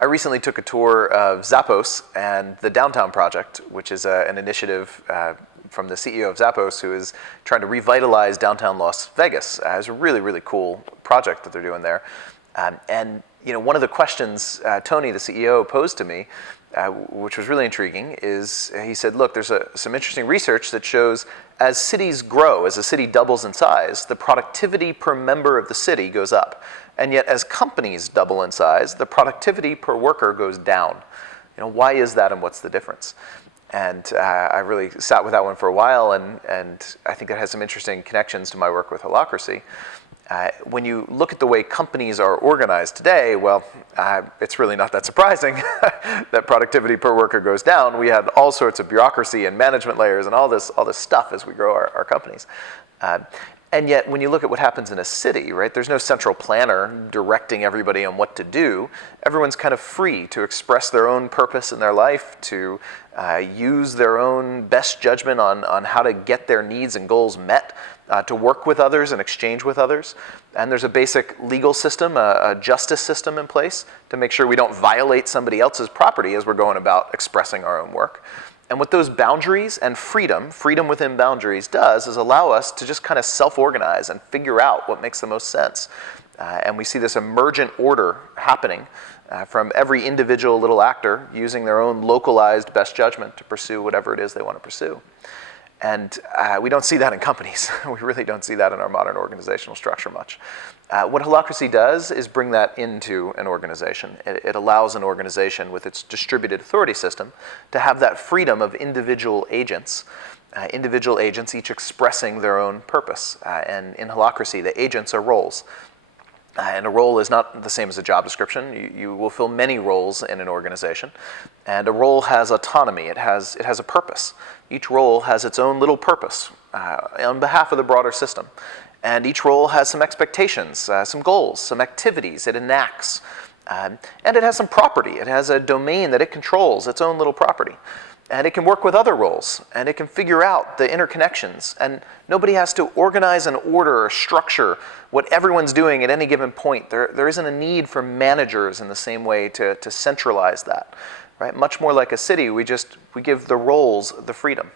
I recently took a tour of Zappos and the Downtown Project, which is an initiative from the CEO of Zappos, who is trying to revitalize downtown Las Vegas. It's a really, really cool project that they're doing there. And one of the questions Tony, the CEO, posed to me, which was really intriguing, is he said, look, there's some interesting research that shows as cities grow, as a city doubles in size, the productivity per member of the city goes up. And yet as companies double in size, the productivity per worker goes down. Why is that, and what's the difference? And I really sat with that one for a while, and I think that has some interesting connections to my work with Holacracy. When you look at the way companies are organized today, well, it's really not that surprising that productivity per worker goes down. We had all sorts of bureaucracy and management layers and all this stuff as we grow our companies. And yet, when you look at what happens in a city, right, there's no central planner directing everybody on what to do. Everyone's kind of free to express their own purpose in their life, to use their own best judgment on how to get their needs and goals met, to work with others and exchange with others. And there's a basic legal system, a justice system in place to make sure we don't violate somebody else's property as we're going about expressing our own work. And what those boundaries and freedom within boundaries does is allow us to just kind of self-organize and figure out what makes the most sense. And we see this emergent order happening from every individual little actor using their own localized best judgment to pursue whatever it is they want to pursue. And we don't see that in companies. We really don't see that in our modern organizational structure much. What Holacracy does is bring that into an organization. It allows an organization with its distributed authority system to have that freedom of individual agents each expressing their own purpose. And in Holacracy, the agents are roles. And a role is not the same as a job description. You will fill many roles in an organization. And a role has autonomy. It has a purpose. Each role has its own little purpose on behalf of the broader system. And each role has some expectations, some goals, some activities it enacts. And it has some property. It has a domain that it controls, its own little property. And it can work with other roles, and it can figure out the interconnections. And nobody has to organize and order or structure what everyone's doing at any given point. There isn't a need for managers in the same way to centralize that. Right? Much more like a city, we give the roles the freedom.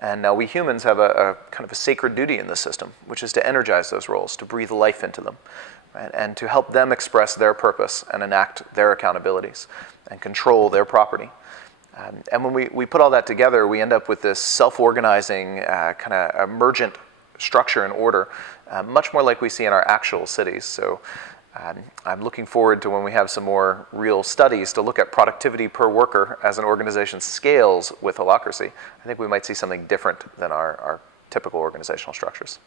And now we humans have a kind of a sacred duty in the system, which is to energize those roles, to breathe life into them, right? And to help them express their purpose and enact their accountabilities and control their property. And when we put all that together, we end up with this self-organizing kind of emergent structure and order, much more like we see in our actual cities. So I'm looking forward to when we have some more real studies to look at productivity per worker as an organization scales with Holacracy. I think we might see something different than our typical organizational structures.